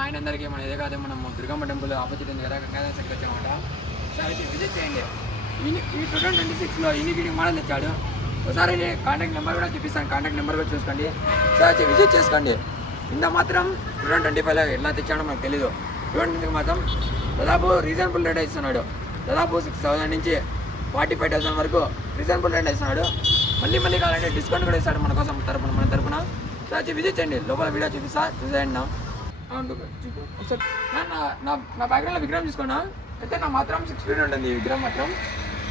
ఆయన అందరికీ మన ఇదే కాదు మనం దుర్గమ్మ టెంపుల్ ఆపోజిట్ ఉంది కదా గంగాధర సెట్కి వచ్చామాట. సో అయితే విజిట్ చేయండి. ఈ 2026లో ఇన్ని మోడల్ తెచ్చాడు. ఒకసారి కాంటాక్ట్ నెంబర్ కూడా చూపిస్తాను, కాంటాక్ట్ నెంబర్ కూడా చూసుకోండి. సో అయితే విజిట్ చేసుకోండి. ఇంత మాత్రం 2025లో ఎలా తెచ్చాడో మనకు తెలీదు. 2026 మాత్రం దాదాపు రీజనబుల్ రేట్ ఇస్తున్నాడు. దాదాపు 6,000 నుంచి 45,000 వరకు రీజనబుల్ రేట్ ఇస్తున్నాడు. మళ్ళీ కావాలంటే డిస్కౌంట్ కూడా ఇస్తాడు మన కోసం మన తరపున. సో వచ్చి విజిట్ చేయండి. లోపల వీడియో చూపిస్తా, చూసేయండి. నా బ్యాక్గ్రౌండ్లో విగ్రహం తీసుకున్నా అయితే నా మాత్రం 6 feet ఉంటుంది ఈ విగ్రహం మాత్రం.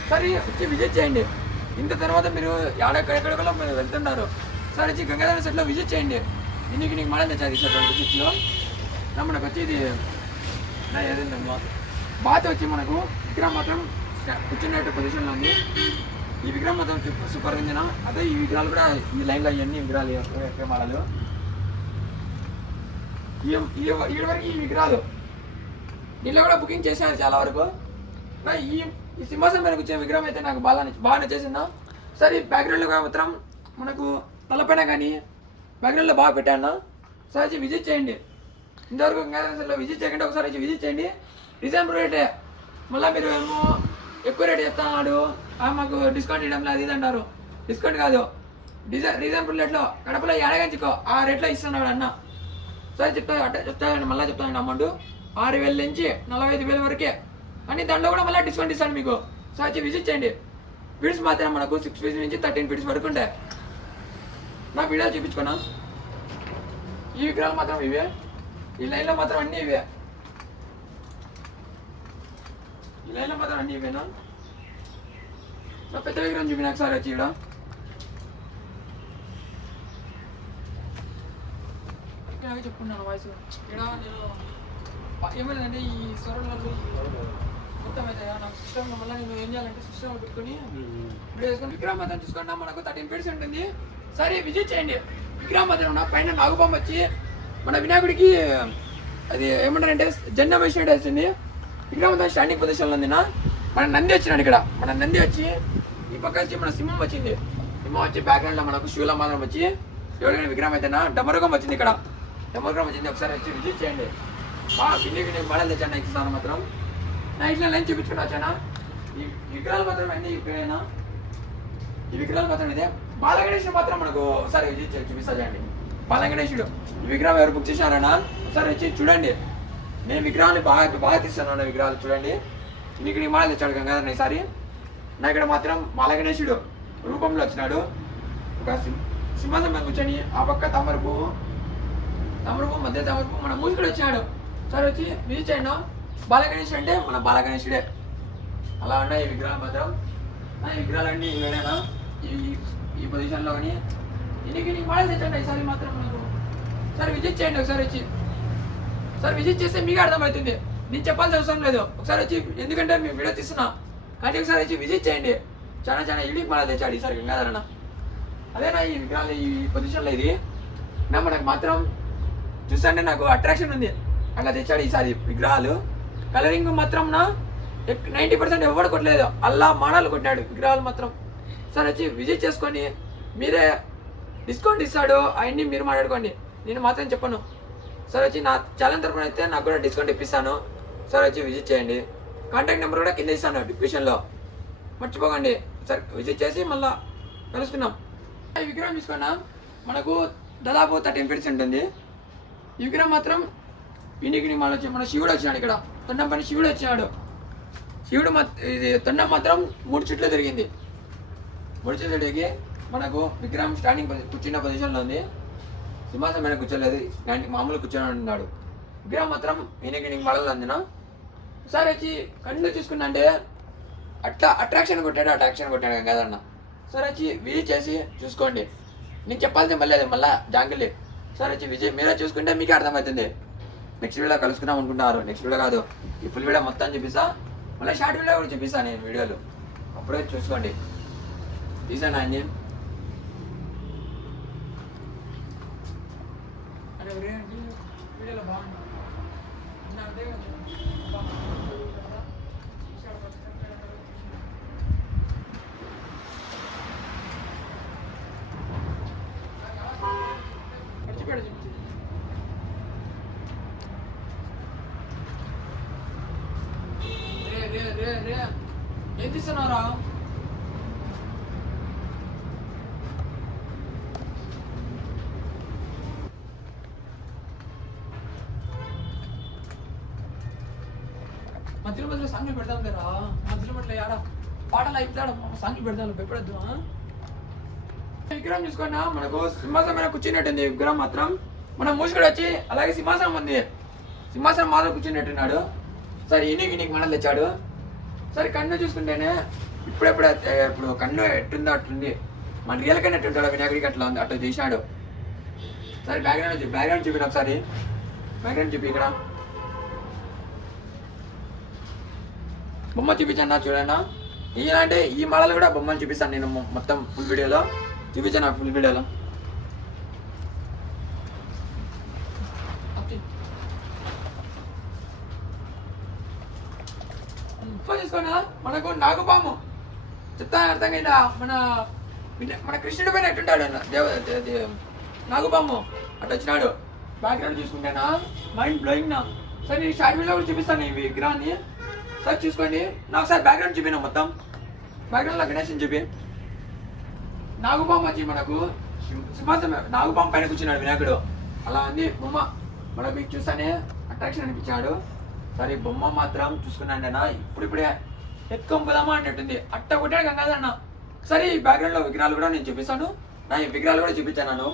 సరే వచ్చి విజిట్ చేయండి. ఇంత తర్వాత మీరు ఎక్కడెక్కడికో మీరు వెళ్తున్నారు. సరే వచ్చి గంగాధర సెట్లో విజిట్ చేయండి. నీకు మోడల్ తెచ్చాది సార్ 26లో. మనకు వచ్చి ఇది ఏదైందమ్మా బాత్ వచ్చి మనకు విగ్రహం మాత్రం కూర్చున్నట్టు పొజిషన్లో ఉంది. ఈ విగ్రహం మాత్రం సూపర్ ఉందినా. అదే ఈ విగ్రహాలు కూడా ఈ లైన్లో ఇవన్నీ విగ్రహాలు ఎక్కడ మోడలు ఈ వరకు ఈ విగ్రహాలు దీనిలో కూడా బుకింగ్ చేశాను చాలా వరకు. ఈ సింహాసనం మీద కూర్చున్న విగ్రహం అయితే నాకు బాగా నచ్చేసిందా. సరే బ్యాక్గ్రౌండ్లో మాత్రం మనకు తలపైన కానీ బ్యాక్గ్రౌండ్లో బాగా పెట్టాను. సరే వచ్చి విజిట్ చేయండి. ఇంతవరకు గంగాధర విజిట్ చేయకుండా ఒకసారి వచ్చి విజిట్ చేయండి. రీజనబుల్ రేటే. మళ్ళీ మీరు ఏమో ఎక్కువ రేట్ చెప్తాడు, మాకు డిస్కౌంట్ ఇవ్వడం లేదు ఇది అంటారు. డిస్కౌంట్ కాదు, రీజనబుల్ రేట్లో కడపలో ఏడగంచుకో ఆ రేట్లో ఇస్తున్నాడు అన్న. సరే చెప్తానండి మళ్ళీ చెప్తానండి. అమౌంట్ 6,000 నుంచి 45,000 వరకే అని దాంట్లో కూడా మళ్ళీ డిస్కౌంట్ ఇస్తాను మీకు. సో వచ్చి విజిట్ చేయండి. ఫీడ్స్ మాత్రం మనకు 6 feet నుంచి 13 feet వరకు ఉంటాయి. నా వీడియోలు చూపించుకున్నా. ఈ విగ్రహాలు మాత్రం ఇవే, ఈ లైన్లో మాత్రం అన్నీ ఇవే, ఈ లైన్లో మాత్రం అన్నీ ఇవేనా. నా పెద్ద విగ్రహం చూపిన ఒకసారి వచ్చి ఇక్కడ చెప్పుకున్నాను వాయిస్ ఇక్కడ నేను ఏమైందంటే ఈ స్వరంలో మొత్తం అయితే నాకు సిస్టమ్ మళ్ళీ నేను ఏం చేయాలంటే సిస్టమ్ పెట్టుకుని ఇప్పుడు వేసుకొని విగ్రహం మాత్రం చూసుకున్నా మనకు 13 feet ఉంటుంది. సరే విజిట్ చేయండి. విగ్రహం మాత్రం నా పైన నాగుబొమ్మ వచ్చి మన వినాయకుడికి అది ఏమంటారంటే జెండా వేసినట్టు వచ్చింది. విగ్రహం మాత్రం స్టాండింగ్ పొజిషన్లో ఉందినా. మన నంది వచ్చినాడు ఇక్కడ. మన నంది వచ్చి ఈ పక్క వచ్చి మన సింహం వచ్చింది. సింహం వచ్చి బ్యాక్గ్రౌండ్లో మనకు శివుల మాత్రం వచ్చి ఎవరికైనా విగ్రహం అయితేనా డమరుగం వచ్చింది. ఇక్కడ డమరుగం వచ్చింది. ఒకసారి వచ్చి విజిట్ చేయండి. విని మోడల్ తెచ్చాను ఇస్తాను మాత్రం. నా ఇట్లా లైన్ చూపించుకుని వచ్చానా. ఈ విగ్రహాలు మాత్రం అన్నీ ఇప్పుడైనా ఈ విగ్రహాలు మాత్రం ఇదే. బాలగణేశుడు మాత్రం మనకు ఒకసారి విజిట్ చేసి చూపిస్తా చేయండి. బాలగణేశుడు ఈ విగ్రహం ఎవరు బుక్ చేశారనా ఒకసారి వచ్చి చూడండి. నేను విగ్రహాన్ని బాగా తీస్తాను. విగ్రహాలు చూడండి. ఇక్కడ మోడల్ తెచ్చాడు గంగాధర్ ఈసారి. నా ఇక్కడ మాత్రం బాలగణేశుడు రూపంలో వచ్చినాడు. ఒక సింహాసనం మీద కూర్చొని ఆ పక్క తామర పువ్వు మధ్య తామర పువ్వు మన మూసుకుడు వచ్చినాడు. సరే వచ్చి విజిట్ చేయండి. బాలగణేశుడు అంటే మన బాలగణేశుడే. అలా ఉన్నాయి ఈ విగ్రహాలు మాత్రం. ఈ విగ్రహాలన్నీ ఇవేనా ఈ పొజిషన్లో కానీ ఇన్నికి మోడల్ తెచ్చండి ఈసారి మాత్రం మనకు. సరే విజిట్ చేయండి ఒకసారి వచ్చి. సార్ విజిట్ చేస్తే మీకు అర్థమవుతుంది, నేను చెప్పాల్సిన అవసరం లేదు. ఒకసారి వచ్చి ఎందుకంటే మేము వీడియో తీస్తున్నా కాబట్టి ఒకసారి వచ్చి విజిట్ చేయండి. చాలా యూనిక్ మోడల్ తెచ్చాడు ఈసారి గంగాధరణ. అదేనా ఈ విగ్రహాలు ఈ పొజిషన్లో ఇది నా మనకు మాత్రం చూస్తుంటే నాకు అట్రాక్షన్ ఉంది. అలా తెచ్చాడు ఈసారి విగ్రహాలు. కలరింగ్ మాత్రం 90% ఎవరు కొట్టలేదు, అల్లా మోడల్ కొట్టాడు విగ్రహాలు మాత్రం. సరే వచ్చి విజిట్ చేసుకొని మీరే డిస్కౌంట్ ఇస్తాడు అవన్నీ మీరు మాట్లాడుకోండి, నేను మాత్రం చెప్పను. సరే వచ్చి నా ఛానల్ తరపున అయితే నాకు కూడా డిస్కౌంట్ ఇప్పిస్తాను. సరే వచ్చి విజిట్ చేయండి. కాంటాక్ట్ నెంబర్ కూడా కింద ఇస్తాను డిస్క్రిప్షన్లో, మర్చిపోకండి. సరే విజిట్ చేసి మళ్ళీ కలుసుకుందాం. ఈ విగ్రహం తీసుకున్నా మనకు దాదాపు 13 feet ఉంటుంది. ఈ విగ్రహం మాత్రం ఇంటికి మన శివుడు వచ్చినాడు. ఇక్కడ తొండం పైన శివుడు వచ్చినాడు. శివుడు ఇది తొండం మాత్రం 3 చుట్లు తిరిగింది. 3 చుట్లు తిరిగి మనకు విగ్రహం స్టాండింగ్ కూర్చున్న పొజిషన్లో ఉంది. సింహాసనం మీద కూర్చోలేదు, మామూలు కూర్చొని ఉన్నాడు. విగ్రహం మాత్రం ఈయనకి మడలు అందిన. ఒకసారి వచ్చి కళ్ళు చూసుకున్నంటే అట్లా అట్రాక్షన్ కొట్టాడు కదన్న. సరే వచ్చి విజిట్ చేసి చూసుకోండి. నేను చెప్పాల్సింది మళ్ళీ అది మళ్ళీ జాంగిలే. సరే వచ్చి విజిట్ మీరే చూసుకుంటే మీకే అర్థమవుతుంది. నెక్స్ట్ వీడియో కలుసుకుందాం అనుకుంటున్నారు. నెక్స్ట్ వీడియో కాదు, ఈ ఫుల్ వీడియో మొత్తం చూపిస్తా. మళ్ళీ షార్ట్ వీడియో కూడా చూపిస్తాను నేను వీడియోలు, అప్పుడే చూసుకోండి. తీసాను అన్ని వీడియోలో బాగుంది. మర్చిపోయాడు ఏం తీస్తున్నారా? మధ్యలో మధ్యలో సాంగ్లు పెడతాం కదా, మధ్యలో మధ్యలో ఆడ పాటలు అయిపోతాడు సాంగ్లు పెడతాను, భయపడద్దు. విగ్రహం చూసుకున్నా మనకు సింహాసనం మీద కూర్చున్నట్టుంది. విగ్రహం మాత్రం మన మూసుకుడు వచ్చి అలాగే సింహాసనం ఉంది, సింహాసనం మాత్రం కూర్చున్నట్టున్నాడు. సరే ఇనికి మనల్ని తెచ్చాడు. సరే కన్ను చూసుకుంటేనే ఇప్పుడు కన్ను ఎట్టుందో అట్లుంది, మన రియల్ కన్ను ఎట్టుంటాడు వినాయకుడికి అట్లా ఉంది, అట్లా చేశాడు. సరే బ్యాక్గ్రౌండ్ చూపిన ఒకసారి, బ్యాక్గ్రౌండ్ చూపి. ఇక్కడ బొమ్మ చూపించాను చూడన్నా. ఇలాంటి ఈ మోడల్ కూడా బొమ్మలు చూపిస్తాను నేను మొత్తం ఫుల్ వీడియోలో చూపించాను, ఫుల్ వీడియోలో. చూసుకోనా మనకు నాగుపాము చెప్తాను అర్థమైందా? మన కృష్ణుడి పైన ఎట్టుంటాడు నాగుపాము అటు వచ్చినాడు. బ్యాక్గ్రౌండ్ చూసుకుంటేనా మైండ్ బ్లోయింగ్ నా. సరే నేను షార్ట్ వీడియో కూడా చూపిస్తాను ఈ విగ్రహాన్ని, సార్ చూసుకోండి. నాకు ఒకసారి బ్యాక్గ్రౌండ్ చూపినా, మొత్తం బ్యాక్గ్రౌండ్లో గణేష్ని చూపి. నాగుపాము వచ్చి మనకు సింహాసనం నాగుపాము పైన కూర్చున్నాడు వినాయకుడు. అలా ఉంది బొమ్మ, మనకు చూస్తానే అట్రాక్షన్ అనిపించాడు. సరే బొమ్మ మాత్రం చూసుకున్నాండి అన్న, ఇప్పుడిప్పుడే ఎత్తుకొని పోదామా అన్నట్టుంది. అట్ట కొట్టాడు గంగాధర్ అన్న. సరే ఈ బ్యాక్గ్రౌండ్లో విగ్రహాలు కూడా నేను చూపిస్తాను, నా ఈ విగ్రహాలు కూడా చూపించాను.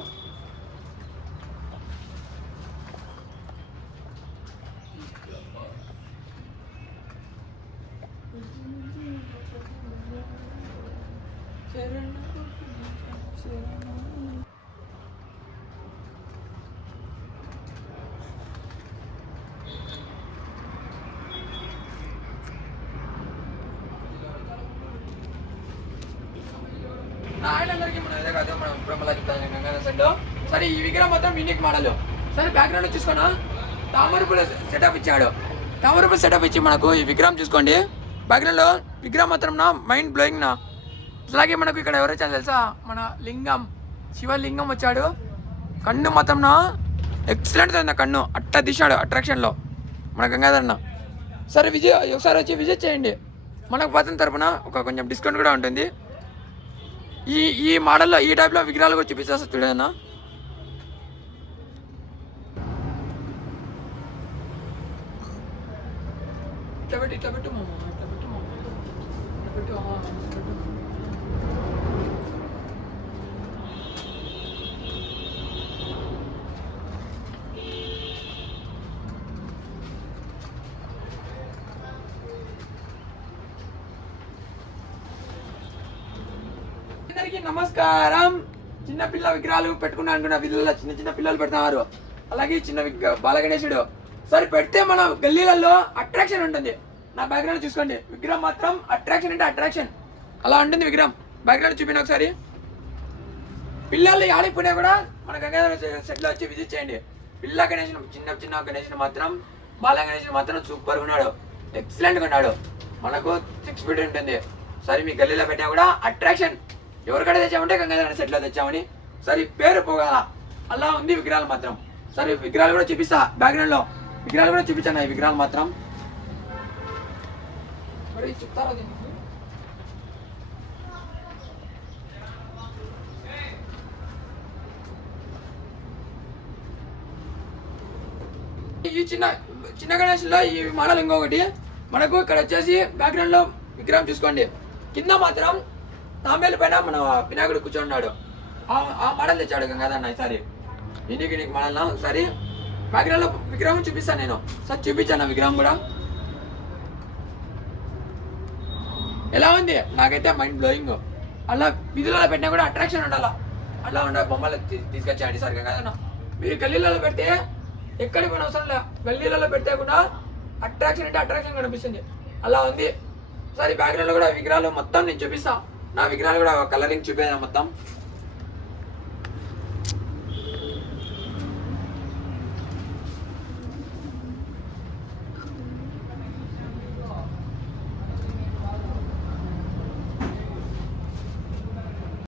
సరే ఈ విగ్రహం మొత్తం యూనిక్ మోడల్. సరే బ్యాక్గ్రౌండ్ చూసుకున్నా తామరపూల సెటప్ ఇచ్చాడు. తామరపూల సెటప్ ఇచ్చి మనకు ఈ విగ్రహం చూసుకోండి. బ్యాక్గ్రౌండ్లో విగ్రహం మాత్రం నా మైండ్ బ్లోయింగ్ నా. అలాగే మనకు ఇక్కడ ఎవరు వచ్చారు తెలుసా, మన లింగం శివలింగం వచ్చాడు. కన్ను మొత్తం నా ఎక్సలెంట్ ఉంది, కన్ను అట్ట తీశాడు అట్రాక్షన్లో మన గంగాధర్ అన్న. సరే ఒకసారి వచ్చి విజిట్ చేయండి, మనకు పతన తరపున కొంచెం డిస్కౌంట్ కూడా ఉంటుంది. ఈ మోడల్లో ఈ టైప్లో విగ్రహాలు కూడా చూపిస్తా చూడన్నా. ఇట్లా పెట్టు మామ, ఇట్లా పెట్టు మామ, ఇట్లా పెట్టు. అందరికీ నమస్కారం. చిన్నపిల్ల విగ్రహాలు పెట్టుకున్నా అనుకున్న విల్లలో చిన్న పిల్లలు పెడతారు. అలాగే చిన్న బాలగణేశుడు సరే పెడితే మన గల్లీలలో అట్రాక్షన్ ఉంటుంది. నా బ్యాక్గ్రౌండ్ చూసుకోండి, విగ్రహం మాత్రం అట్రాక్షన్ అంటే అట్రాక్షన్ అలా ఉంటుంది విగ్రహం. బ్యాక్గ్రౌండ్ చూపిన ఒకసారి. పిల్లలు ఆడిపోయినా కూడా మన గంగాధర సెట్లో వచ్చి విజిట్ చేయండి. పిల్ల గణేశుడు చిన్న గణేశుడు మాత్రం బాల గణేశుడు మాత్రం సూపర్గా ఉన్నాడు, ఎక్సలెంట్గా ఉన్నాడు. మనకు 6 feet ఉంటుంది. సరే మీ గల్లీలో పెట్టినా కూడా అట్రాక్షన్. ఎవరికడ తెచ్చామంటే గంగాధర సెట్లో తెచ్చామని. సరే పేరు పోగల అలా ఉంది విగ్రహాలు మాత్రం. సరే విగ్రహాలు కూడా చూపిస్తా, బ్యాక్గ్రౌండ్లో విగ్రహాలు కూడా చూపించాను. ఈ విగ్రహాలు మాత్రం మరి చెప్తారా దీనికి? ఈ చిన్న గణేష్లో ఈ మోడల్ ఇంకొకటి మనకు ఇక్కడ వచ్చేసి బ్యాక్గ్రౌండ్ లో విగ్రహం చూసుకోండి. కింద మాత్రం తాంబేలు పైన మన వినాయకుడు కూర్చున్నాడు. ఆ మోడల్ తెచ్చాడు గంగాధర్ ఈసారి. ఇంటికి మోడల్ సరే బ్యాక్గ్రౌండ్ లో విగ్రహం చూపిస్తాను నేను. సార్ చూపించాను విగ్రహం కూడా ఎలా ఉంది. నాకైతే మైండ్ బ్లోయింగ్. అలా వీధులలో పెట్టినా కూడా అట్రాక్షన్ ఉండాలా, అలా ఉండాలి. బొమ్మలు తీసుకొచ్చాడు సార్ గంగాధర్. మీరు గల్లీలలో పెడితే ఎక్కడికి పోయిన అవసరం లే, గల్లీలలో పెడితే కూడా అట్రాక్షన్ అంటే అట్రాక్షన్ కనిపిస్తుంది, అలా ఉంది. సరే బ్యాక్గ్రౌండ్ లో కూడా విగ్రహాలు మొత్తం నేను చూపిస్తా. నా విగ్రహాలు కూడా కలరింగ్ చూపించాను మొత్తం.